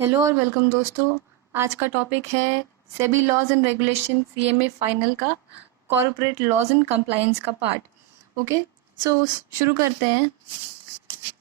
Hello और welcome दोस्तों। आज का टॉपिक है SEBI laws and regulation CMA final का कॉर्पोरेट लॉज एंड कंप्लायंस का पार्ट। ओके, सो शुरू करते हैं।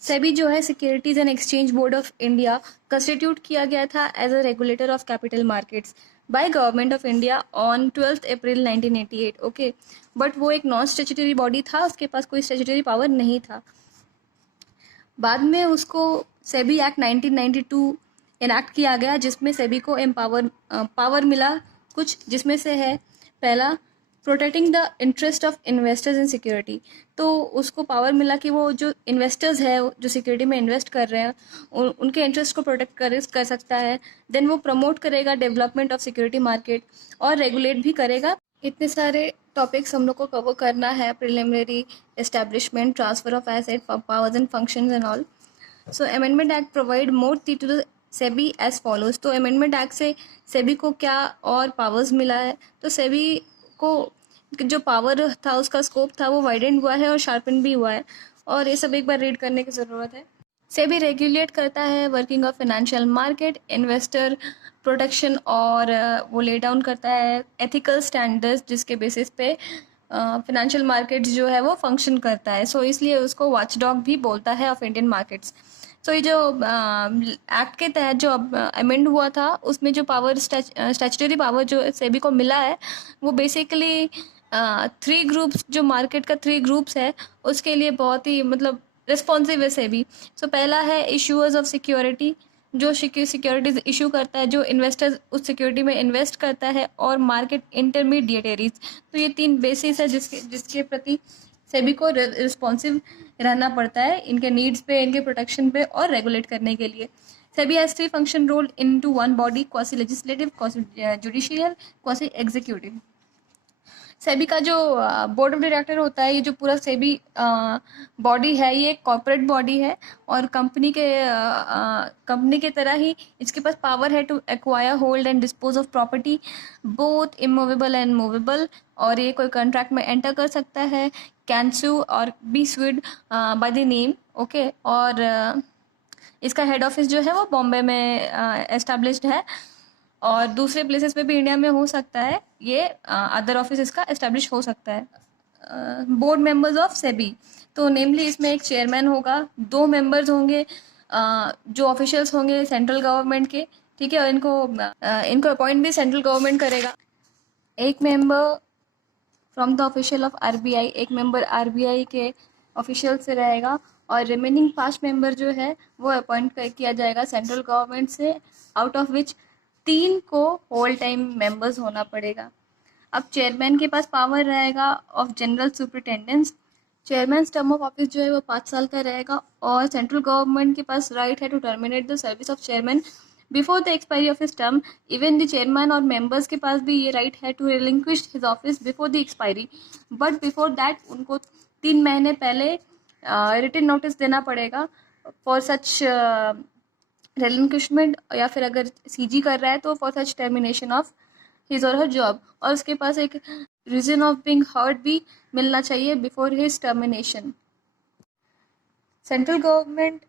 सेबी जो है securities and exchange board of India constitute किया गया था as a regulator of capital markets by government of India on 12 April 1988। Okay, but वो एक नॉन स्टैट्यूटरी बॉडी था, उसके पास कोई स्टैट्यूटरी पावर नहीं था। बाद में उसको सेबी एक्ट 1992 इनैक्ट किया गया, जिसमें सेबी को पावर मिला कुछ, जिसमें से है पहला, protecting the interest of investors in security. तो उसको पावर मिला कि वो जो इन्वेस्टर्स है जो सिक्योरिटी में इन्वेस्ट कर रहे हैं उनके इंटरेस्ट को प्रोटेक्ट कर सकता है। देन वो प्रमोट करेगा डेवलपमेंट ऑफ सिक्योरिटी मार्केट और रेगुलेट भी करेगा। इतने सारे टॉपिक्स हम लोग को कवर करना है: preliminary, establishment, transfer of asset, powers and functions and all. So amendment act provide more to the SEBI as follows. तो अमेंडमेंट एक्ट से सेबी को क्या और पावर्स मिला है? तो सेबी को जो पावर था, उसका स्कोप था, वो वाइडेंड हुआ है और शार्पन भी हुआ है, और ये सब एक बार रीड करने की ज़रूरत है। सेबी रेगुलेट करता है working of financial market, investor protection, और वो ले डाउन करता है एथिकल स्टैंडर्ड्स जिसके बेसिस पे फाइनेंशियल मार्केट्स जो है वो फंक्शन करता है। सो इसलिए उसको वॉचडॉग भी बोलता है ऑफ इंडियन मार्केट्स। तो ये जो एक्ट के तहत जो अमेंड हुआ था, उसमें जो पावर स्टैट्यूटरी पावर जो सेबी को मिला है, वो बेसिकली थ्री ग्रुप्स, जो मार्केट का थ्री ग्रुप्स है, उसके लिए बहुत ही मतलब रिस्पॉन्सिव है सेबी। सो पहला है इशूअर्स ऑफ सिक्योरिटी, जो सिक्योरिटीज इशू करता है, जो इन्वेस्टर्स उस सिक्योरिटी में इन्वेस्ट करता है, और मार्केट इंटरमीडिएटरीज। तो ये तीन बेसिस है जिसके जिसके प्रति सेबी को रिस्पॉन्सिव रहना पड़ता है, इनके नीड्स पे, इनके प्रोटेक्शन पे और रेगुलेट करने के लिए। SEBI has three function roll into one body: quasi legislative, quasi judicial, quasi executive. SEBI का जो बोर्ड ऑफ डायरेक्टर होता है, ये जो पूरा सेबी बॉडी है, ये एक कॉर्पोरेट बॉडी है, और कंपनी के तरह ही इसके पास पावर है to acquire, hold and dispose of property both immovable and movable. और ये कोई कॉन्ट्रैक्ट में एंटर कर सकता है, कैन सू और be sued by the name. Okay, और इसका हेड ऑफिस जो है वो बॉम्बे में एस्टेब्लिश्ड है, और दूसरे प्लेसेस पे भी इंडिया में हो सकता है, ये अदर ऑफिस इसका एस्टेब्लिश हो सकता है। बोर्ड मेंबर्स ऑफ सेबी, तो नेमली इसमें एक चेयरमैन होगा, दो मेंबर्स होंगे जो ऑफिशियल्स होंगे सेंट्रल गवर्नमेंट के, ठीक है, और इनको अपॉइंट भी सेंट्रल गवर्नमेंट करेगा। एक member from the official of RBI, एक मेंबर आरबीआई के ऑफिशियल से रहेगा, और रिमेनिंग 5 मेंबर जो है वो अपॉइंट किया जाएगा सेंट्रल गवर्नमेंट से, आउट ऑफ विच 3 को होल टाइम मेंबर्स होना पड़ेगा। अब चेयरमैन के पास पावर रहेगा of general superintendence. Chairman term of office जो है वो 5 साल का रहेगा, और सेंट्रल गवर्नमेंट के पास राइट है to terminate the service of chairman before the expiry of his term. Even the chairman और मेंबर्स के पास भी ये राइट है to relinquish his office before the expiry, but before that उनको 3 महीने पहले रिटन नोटिस देना पड़ेगा फॉर सच रिलिंक्विशमेंट, या फिर अगर सीजी कर रहा है तो for such termination of his और हर जॉब, और उसके पास एक रीजन ऑफ बीइंग हर्ट भी मिलना चाहिए before his termination. Central government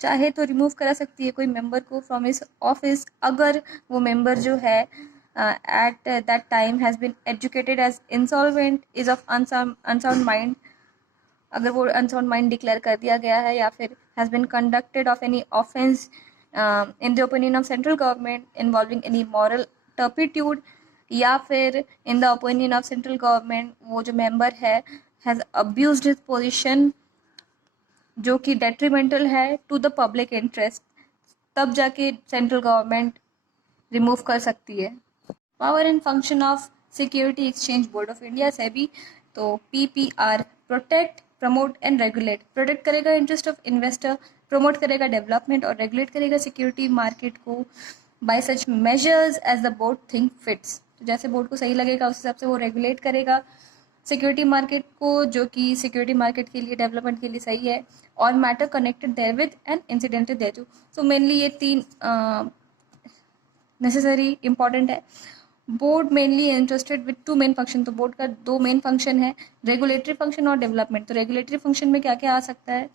चाहे तो रिमूव करा सकती है कोई मेंबर को फ्रॉम हिज ऑफिस, अगर वो मेंबर जो है at that time has been educated as insolvent, is of unsound mind, अगर वो अनसाउंड माइंड डिक्लेयर कर दिया गया है, या फिर has been conducted of any offence in the opinion of central government involving any moral turpitude, या फिर in the opinion of central government वो जो मेंबर है हैज़ अब्यूज्ड हिज पोजीशन जो कि डेट्रीमेंटल है टू द पब्लिक इंटरेस्ट, तब जाके सेंट्रल गवर्नमेंट रिमूव कर सकती है। Power and function of Security Exchange board of India SEBI, तो PPR: protect, promote and regulate. Protect करेगा इंटरेस्ट ऑफ इन्वेस्टर, प्रमोट करेगा डेवलपमेंट, और रेगुलेट करेगा सिक्योरिटी मार्केट को by such measures as the board think fits. तो जैसे board को सही लगेगा उस हिसाब से वो रेगुलेट करेगा सिक्योरिटी मार्केट को, जो कि सिक्योरिटी मार्केट के लिए, डेवलपमेंट के लिए सही है, और matter connected therewith and incidented thereto. So mainly ये 3 नेसेसरी इंपॉर्टेंट है। Board mainly interested with 2 main function, तो बोर्ड का 2 मेन फंक्शन है, रेगुलेटरी फंक्शन और डेवलपमेंट। तो रेगुलेटरी फंक्शन में क्या क्या आ सकता है?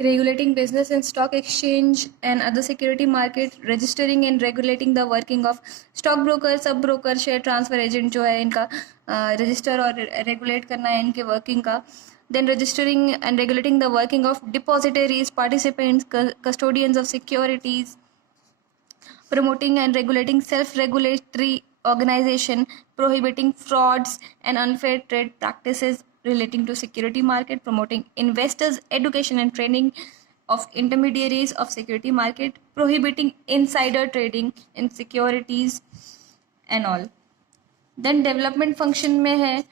regulating business in stock exchange and other security market, registering and regulating the working of stock broker, सब broker, share transfer agent जो है इनका register और regulate करना है इनके working का. Then registering and regulating the working of depositories, participants, custodians of securities, promoting and regulating self-regulatory organization, prohibiting frauds and unfair trade practices relating to security market, promoting investors education and training of intermediaries of security market, prohibiting insider trading in securities and all. Then development function में है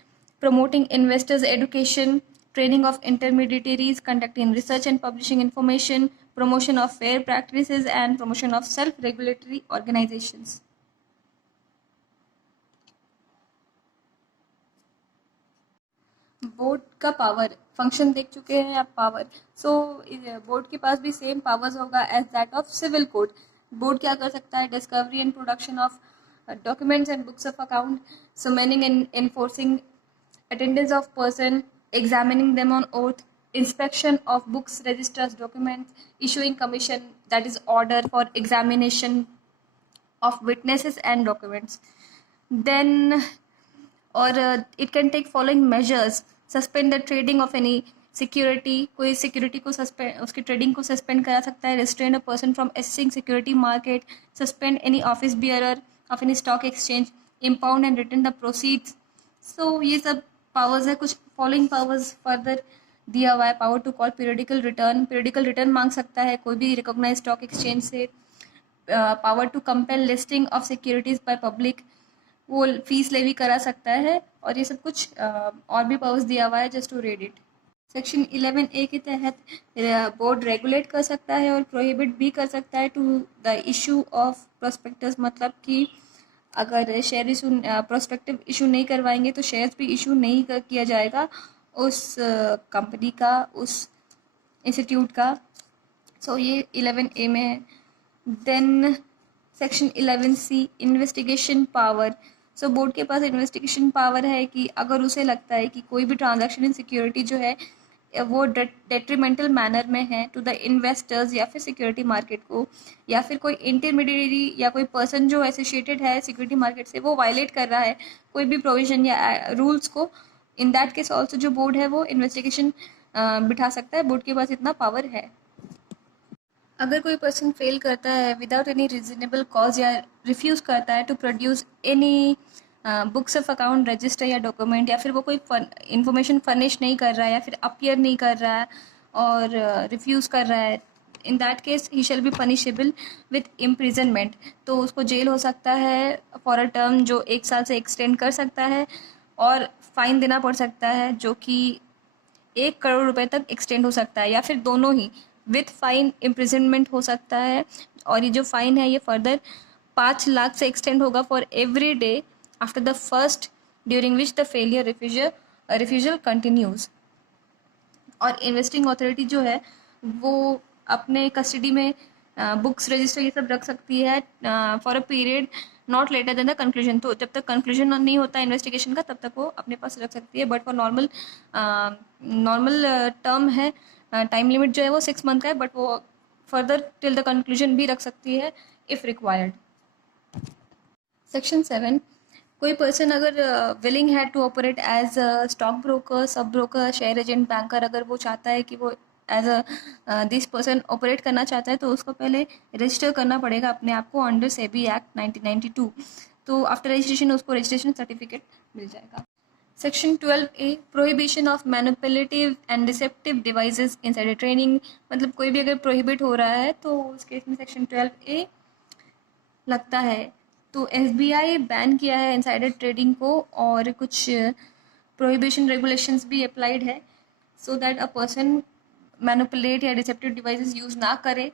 promoting investors education, training of intermediaries, conducting research and publishing information, promotion of fair practices and promotion of self-regulatory organizations. Board का power function देख चुके हैं आप. Power so board के पास भी सेम पावर्स होगा as that of civil code. Board क्या कर सकता है? Discovery and production of documents and books of account, summoning and enforcing attendance of person, examining them on oath, inspection of books, registers, documents, issuing commission, that is order for examination of witnesses and documents. Then or it can take following measures: suspend the trading of any security, कोई security को suspend, उसकी trading को suspend करा सकता है. restrain a person from accessing security market, suspend any office bearer of any stock exchange, impound and return the proceeds. So ये सब powers है. कुछ following powers further दिया हुआ है. power to call periodical return, periodical return मांग सकता है कोई भी recognized stock exchange से. power to compel listing of securities by public, वो फीस लेवी करा सकता है. और ये सब कुछ और भी पावर्स दिया हुआ है. Just to read it. Section 11A के तहत बोर्ड रेगुलेट कर सकता है और प्रोहिबिट भी कर सकता है to the issue of prospectus. मतलब कि अगर शेयर इशू प्रोस्पेक्टिव इशू नहीं करवाएंगे तो शेयर्स भी इशू नहीं किया जाएगा उस कंपनी का, उस इंस्टीट्यूट का. सो ये 11A में है. Then section 11C investigation power. So board के पास इन्वेस्टिगेशन पावर है कि अगर उसे लगता है कि कोई भी ट्रांजैक्शन इन सिक्योरिटी जो है वो डेट्रीमेंटल मैनर में है टू द इन्वेस्टर्स या फिर सिक्योरिटी मार्केट को, या फिर कोई इंटरमीडिएरी या कोई पर्सन जो एसोसिएटेड है सिक्योरिटी मार्केट से वो वायलेट कर रहा है कोई भी प्रोविजन या रूल्स को, इन दैट केस ऑल्सो जो बोर्ड है वो इन्वेस्टिगेशन बिठा सकता है. बोर्ड के पास इतना पावर है. अगर कोई पर्सन फेल करता है विदाउट एनी रीजनेबल कॉज या रिफ्यूज़ करता है to produce any books of account, register या डॉक्यूमेंट, या फिर वो कोई इन्फॉर्मेशन फर्निश नहीं कर रहा है या फिर अपीयर नहीं कर रहा है और रिफ्यूज़ कर रहा है, इन that case he shall be punishable with imprisonment. तो उसको जेल हो सकता है फॉर अ टर्म जो 1 साल से एक्सटेंड कर सकता है और फाइन देना पड़ सकता है जो कि 1 करोड़ रुपए तक एक्सटेंड हो सकता है, या फिर दोनों ही विथ फाइन इम्प्रिजनमेंट हो सकता है. और ये जो फाइन है ये फर्दर 5 लाख से एक्सटेंड होगा for every day after the first during which the failure refusal continues. और इन्वेस्टिंग अथॉरिटी जो है वो अपने कस्टडी में बुक्स, रजिस्टर ये सब रख सकती है for a period not later than the conclusion. तो जब तक कंक्लूजन नहीं होता इन्वेस्टिगेशन का तब तक वो अपने पास रख सकती है. बट फॉर नॉर्मल टर्म है, टाइम लिमिट जो है वो 6 मंथ का है, बट वो फर्दर टिल द कंक्लूजन भी रख सकती है इफ़ रिक्वायर्ड. सेक्शन 7, कोई पर्सन अगर विलिंग है to operate as a stock broker, sub broker, share agent, banker, अगर वो चाहता है कि वो as a this person operate करना चाहता है तो उसको पहले रजिस्टर करना पड़ेगा अपने आप को अंडर सेबी एक्ट 1992. तो आफ्टर रजिस्ट्रेशन उसको रजिस्ट्रेशन सर्टिफिकेट मिल जाएगा. Section 12A prohibition of manipulative and deceptive devices insider trading. मतलब कोई भी अगर प्रोहिबिट हो रहा है तो उस केस में सेक्शन 12A लगता है. तो SBI बैन किया है इनसाइडर ट्रेडिंग को और कुछ प्रोहिबिशन रेगुलेशंस भी अप्लाइड है so that a person manipulate या डिसेप्टिव डिवाइसेस यूज़ ना करे.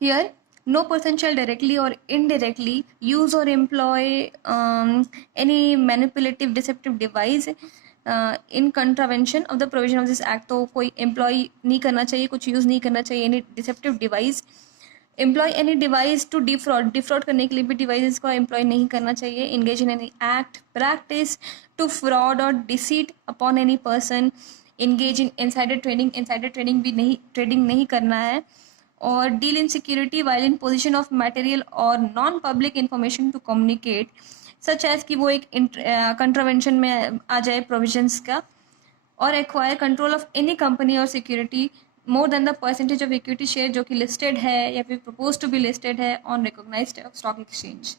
Here no person shall directly or indirectly use or employ any manipulative deceptive device in contravention of the provision of this act. तो कोई employ नहीं करना चाहिए, कुछ use नहीं करना चाहिए any deceptive device. employ any device to defraud करने के लिए भी devices को employ नहीं करना चाहिए. engage in any act, practice to fraud or deceit upon any person, engage in insider trading नहीं करना है, और deal in security while in position of material और non public information to communicate, such as कि वो एक contravention में आ जाए प्रोविजंस का, और acquire control of any company और security more than the percentage of equity share जो कि लिस्टेड है या फिर प्रपोज टू बी लिस्टेड है on recognised stock exchange.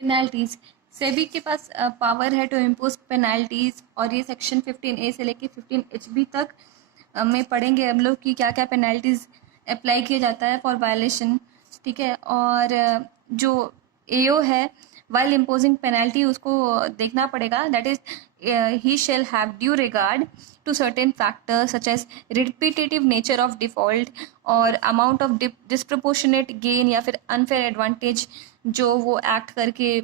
Penalties, SEBI के पास पावर है टू इम्पोज पेनल्टीज, और ये सेक्शन 15A से लेके 15HB तक में पढ़ेंगे हम लोग कि क्या क्या पेनल्टीज अप्लाई किया जाता है फॉर वायलेशन, ठीक है। और जो एओ है while imposing penalty उसको देखना पड़ेगा, that is he shall have due regard to certain factors such as repetitive nature of default और amount of disproportionate gain या फिर unfair advantage जो वो एक्ट करके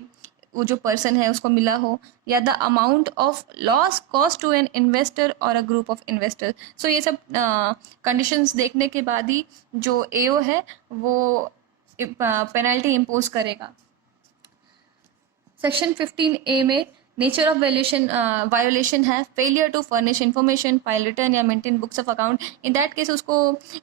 वो जो पर्सन है उसको मिला हो, या the amount of loss cost to an investor और a group of investor. So ये सब कंडीशंस देखने के बाद ही जो एओ है वो पेनल्टी इम्पोज करेगा। सेक्शन 15A में नेचर ऑफ वायोलेशन है failure to furnish information, file return या maintain books of account. In that case उसको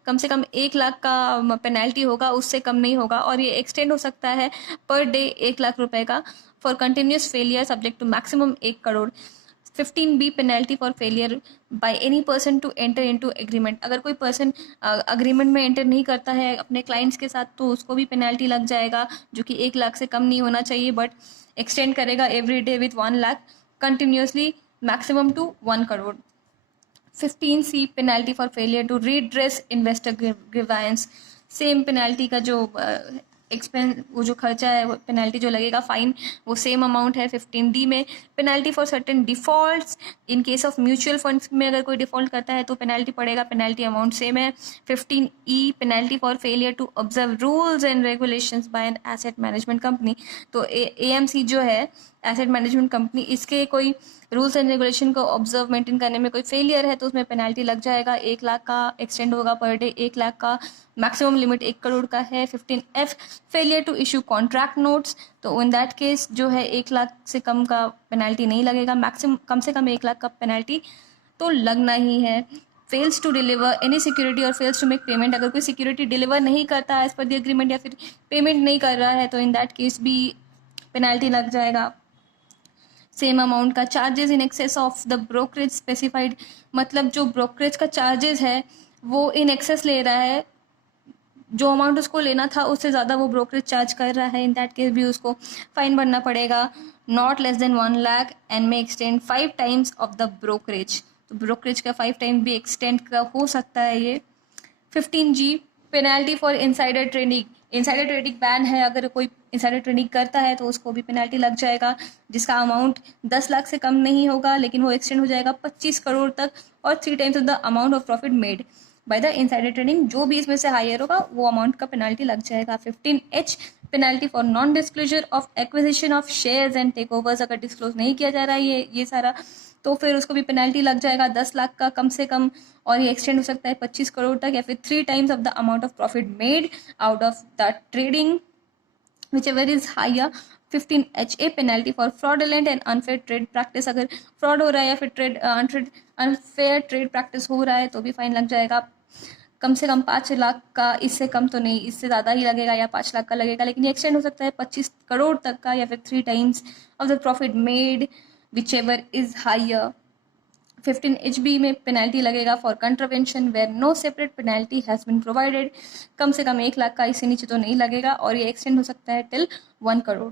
कम से कम 1 लाख का पेनल्टी होगा, उससे कम नहीं होगा, और ये एक्सटेंड हो सकता है पर डे 1 लाख रुपए का for continuous failure subject to maximum 1 crore. 15B penalty for failure by any person to enter into agreement, अगर कोई पर्सन अग्रीमेंट में एंटर नहीं करता है अपने क्लाइंट्स के साथ तो उसको भी पेनल्टी लग जाएगा, जो कि 1 लाख से कम नहीं होना चाहिए, बट एक्सटेंड करेगा every day with 1 lakh continuously maximum to 1 crore. 15C penalty for failure to redress investor grievance, same penalty का जो एक्सपेंस वो जो खर्चा है वो पेनल्टी जो लगेगा फाइन वो सेम अमाउंट है 15D में। Penalty for certain defaults, in case of mutual funds में अगर कोई डिफॉल्ट करता है तो पेनल्टी पड़ेगा, पेनल्टी अमाउंट सेम है। 15E penalty for failure to observe rules and regulations by an asset management company, तो AMC जो है एसेट मैनेजमेंट कंपनी, इसके कोई रूल्स एंड रेगुलेशन को ऑब्जर्व मेंटेन करने में कोई फेलियर है तो उसमें पेनल्टी लग जाएगा, 1 लाख का एक्सटेंड होगा पर डे 1 लाख का, मैक्सिमम लिमिट 1 करोड़ का है। 15F failure to issue contract notes, तो इन दैट केस जो है 1 लाख से कम का पेनल्टी नहीं लगेगा, मैक्सिमम कम से कम 1 लाख का पेनल्टी तो लगना ही है। Fails to deliver any security और फेल्स टू मेक पेमेंट, अगर कोई सिक्योरिटी डिलीवर नहीं करता है एज पर द एग्रीमेंट या फिर पेमेंट नहीं कर रहा है तो इन दैट केस भी पेनल्टी लग जाएगा सेम अमाउंट का। Charges in excess of the brokerage specified, मतलब जो ब्रोकरेज का चार्जेस है वो इन एक्सेस ले रहा है, जो अमाउंट उसको लेना था उससे ज़्यादा वो ब्रोकरेज चार्ज कर रहा है, इन दैट केस भी उसको फाइन भरना पड़ेगा। Not less than 1 lakh and may extend 5 times of the brokerage, तो ब्रोकरेज का 5 टाइम भी एक्सटेंड का हो सकता है ये। 15G penalty for insider trading, insider trading ban है, अगर कोई इनसाइडर ट्रेडिंग करता है तो उसको भी पेनल्टी लग जाएगा, जिसका अमाउंट 10 लाख से कम नहीं होगा लेकिन वो एक्सटेंड हो जाएगा 25 करोड़ तक, और 3 times of the amount of profit made by the insider trading, जो भी इसमें से हायर होगा वो अमाउंट का पेनल्टी लग जाएगा। 15H penalty for non disclosure of acquisition of shares and takeovers, अगर डिस्क्लोज नहीं किया जा रहा है ये सारा तो फिर उसको भी पेनल्टी लग जाएगा 10 लाख का कम से कम, और ये एक्सटेंड हो सकता है 25 करोड़ तक, या फिर 3 times of the amount of profit made out of the trading whichever is higher। 15HA penalty for fraudulent and unfair trade practice, अगर फ्रॉड हो रहा है या फिर अनफेयर ट्रेड प्रैक्टिस हो रहा है तो भी फाइन लग जाएगा, कम से कम 5 लाख का, इससे कम तो नहीं, इससे ज़्यादा ही लगेगा या 5 लाख का लगेगा, लेकिन ये एक्सटेंड हो सकता है 25 करोड़ तक का, या फिर 3 times of the profit made whichever is higher। 15HB में पेनल्टी लगेगा for contravention where no separate penalty has been provided, कम से कम 1 लाख का, इससे नीचे तो नहीं लगेगा, और ये एक्सटेंड हो सकता है टिल 1 करोड़।